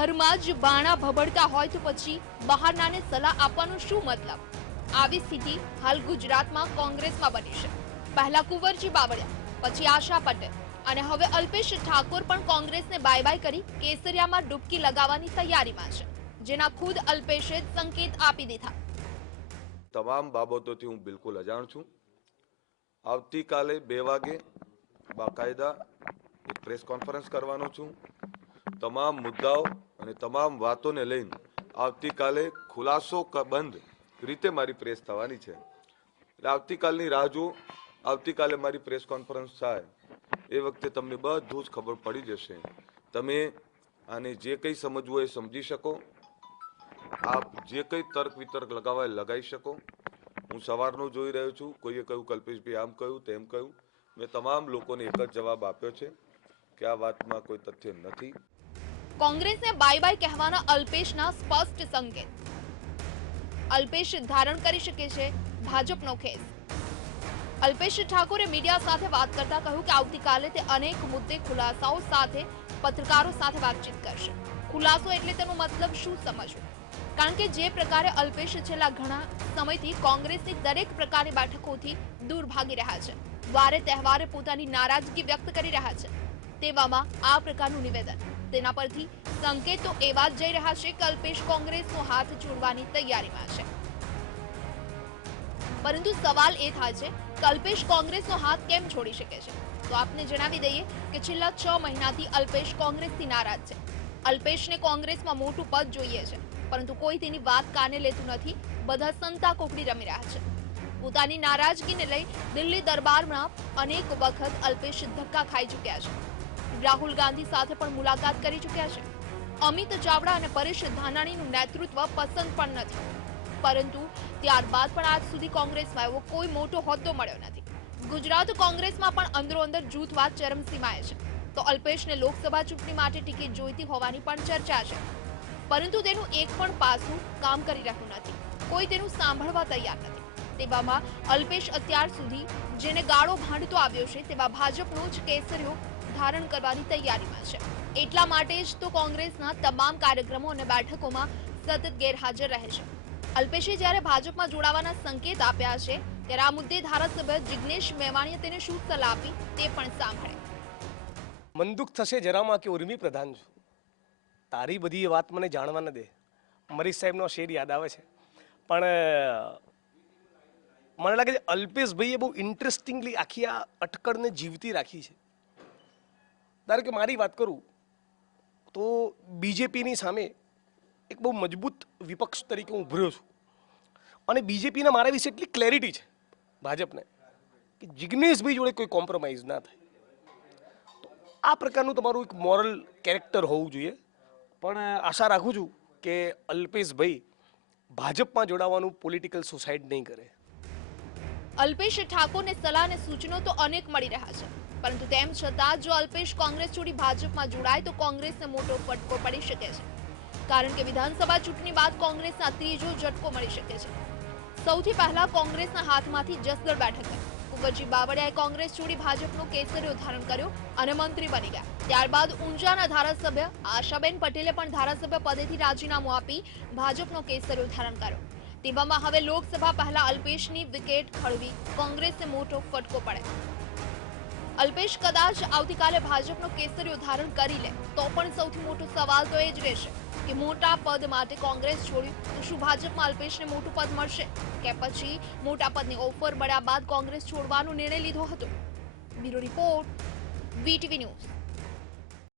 ઘરમાં જ બાણા ભભડતા હોય તો પછી બહારનાને સલાહ આપવાનો શું મતલબ? આવી સ્થિતિ હાલ ગુજરાતમાં કોંગ્રેસમાં બની છે. પહેલા કુંવરજી બાવળિયા, પછી આશા પટેલ અને હવે અલ્પેશ ઠાકોર પણ કોંગ્રેસને બાય બાય કરી કેસરિયામાં ડૂબકી લગાવવાની તૈયારીમાં છે. જેના ખુદ અલ્પેશે સંકેત આપી દીધા. તમામ બાબતોથી હું બિલકુલ અજાણ છું. આવતીકાલે બે વાગે બાકાયદા પ્રેસ કોન્ફરન્સ કરવાનો છું. તમામ મુદ્દાઓ અને તમામ વાતોને લઈને આવતીકાલે ખુલાસો બંધ રીતે મારી પ્રેસ થવાની છે. એટલે આવતીકાલની રાહ જુઓ. આવતીકાલે મારી પ્રેસ કોન્ફરન્સ થાય. એ વખતે તમને બધું જ ખબર પડી જશે. તમે આને જે કંઈ સમજવું હોય સમજી શકો. આપ જે કંઈ તર્ક વિતર્ક લગાવવા લગાવી શકો. હું સવારનો જોઈ રહ્યો છું. કોઈએ કહ્યું, કલ્પેશભાઈ આમ કહ્યું, તેમ કહ્યું. મેં તમામ લોકોને એક જ જવાબ આપ્યો છે કે આ વાતમાં કોઈ તથ્ય નથી. કોંગ્રેસને બાય બાય કહેવાના અલ્પેશના સ્પષ્ટ સંકેત. અલ્પેશ ધારણ કરી શકે છે ભાજપનો ખેસ. અલ્પેશ ઠાકોરે મીડિયા સાથે વાત કરતા કહ્યું કે આવતીકાલે તે અનેક મુદ્દે ખુલાસાઓ સાથે, પત્રકારો સાથે વાતચીત કરશે. ખુલાસો એટલે તેનો મતલબ શું સમજવું? કારણ કે જે પ્રકારે અલ્પેશ છેલ્લા ઘણા સમયથી કોંગ્રેસની દરેક પ્રકારની બેઠકોથી દૂર ભાગી રહ્યા છે. વારે તહેવારે પોતાની નારાજગી વ્યક્ત કરી રહ્યા છે. તેવામાં આ પ્રકારનું નિવેદન. તેના પરથી સંકેતો એવા જ જઈ રહ્યા છે, કલ્પેશ કોંગ્રેસનો હાથ જોડવાની તૈયારીમાં છે. પરંતુ સવાલ એ થાય છે, કલ્પેશ કોંગ્રેસનો હાથ કેમ છોડી શકે છે? તો આપને જણાવી દઈએ કે છેલ્લા છ મહિનાથી અલ્પેશ કોંગ્રેસથી નારાજ છે. અલ્પેશને કોંગ્રેસમાં મોટું પદ જોઈએ છે, પરંતુ કોઈ તેની વાત કાને લેતું નથી, બધા સંતા કોકડી રમી રહ્યા છે. પોતાની નારાજગીને લઈ દિલ્હી દરબારમાં અનેક વખત અલ્પેશ ધક્કા ખાઈ ચૂક્યા છે. રાહુલ ગાંધી સાથે પણ મુલાકાત કરી ચૂક્યા છે. અમિત ચાવડા અને પરેશ ધાનાણીનું નેતૃત્વ પસંદ પણ નથી. પરંતુ ત્યારબાદ પણ આજ સુધી કોંગ્રેસમાં એવો કોઈ મોટો હોદ્દો મળ્યો નથી. ગુજરાત કોંગ્રેસમાં પણ અંદરો અંદર જૂથવાદ ચરમસીમાએ છે. તો અલ્પેશને લોકસભા ચૂંટણી માટે ટિકિટ જોઈતી હોવાની પણ ચર્ચા છે. પરંતુ તેનું એક પણ પાસું કામ કરી રહ્યું નથી. કોઈ તેનું સાંભળવા તૈયાર નથી. તેવામાં અલ્પેશ અત્યાર સુધી જેને ગાળો ભાંડતો આવ્યો છે તેવા ભાજપનો જ કેસરીઓ ધારણ કરવાની તૈયારીમાં છે. એટલા માટે જ તો કોંગ્રેસના તમામ કાર્યક્રમો અને બેઠકોમાં સતત ગેરહાજર રહે છે. અલ્પેશે જ્યારે ભાજપમાં જોડાવાના સંકેત આપ્યા છે, ત્યારે આ મુદ્દે ધારાસભ્ય જિગ્નેશ મેવાણીએ તેને શું સલાહ આપી તે પણ સાંભળે. મન દુઃખ થશે જરામાં કે ઉર્મી પ્રધાન છું? તારી બધી વાત મને જાણવા ન દે. મરીશ સાહેબનો શેર યાદ આવે છે. પણ મને લાગે છે અલ્પેશભાઈએ બહુ ઇન્ટરેસ્ટિંગલી આખી આ અટકળને જીવતી રાખી છે. ધારો કે મારી વાત કરું, તો બીજેપીની સામે એક બહુ મજબૂત વિપક્ષ તરીકે હું ઉભર્યો છું. અને બીજેપીને મારા વિશે એટલી ક્લેરિટી છે ભાજપને કે જિગ્નેશભાઈ જોડે કોઈ કોમ્પ્રોમાઇઝ ના થાય. આ પ્રકારનું તમારું એક મોરલ કેરેક્ટર હોવું જોઈએ. પણ આશા રાખું છું કે અલ્પેશભાઈ ભાજપમાં જોડાવાનું પોલિટિકલ સુસાઇડ નહીં કરે. અલ્પેશ ઠાકોરને સલાહ અને સૂચનો તો અનેક મળી રહ્યા છે. પરંતુ તેમ છતાં જો અલ્પેશ કોંગ્રેસ છોડી ભાજપમાં જોડાય, તો કોંગ્રેસને મોટો ફટકો પડી શકે છે. કારણ કે વિધાનસભા ચૂંટણી બાદ કોંગ્રેસના ત્રીજો ઝટકો મળી શકે છે. સૌથી પહેલા કોંગ્રેસના હાથમાંથી જસદણ બેઠક કુંવરજી બાવળિયાએ કોંગ્રેસ છોડી ભાજપનો કેસરીઓ ધારણ કર્યો અને મંત્રી બની ગયા. ત્યારબાદ ઊંઝાના ધારાસભ્ય આશાબેન પટેલે પણ ધારાસભ્ય પદેથી રાજીનામું આપી ભાજપનો કેસરીઓ ધારણ કર્યો. તેવામાં હવે લોકસભા પહેલા અલ્પેશની વિકેટ ખળવી કોંગ્રેસને મોટો ફટકો પડે. અલ્પેશ કદાચ આવતીકાલે ભાજપનો કેસરીઓ ધારણ કરી લે. તો પણ સૌથી મોટો સવાલ તો એ જ રહેશે કે મોટા પદ માટે કોંગ્રેસ છોડ્યું તો શું ભાજપમાં અલ્પેશને મોટું પદ મળશે? કે પછી મોટા પદની ઓફર મળ્યા બાદ કોંગ્રેસ છોડવાનો નિર્ણય લીધો હતો? Bureau report VTV news.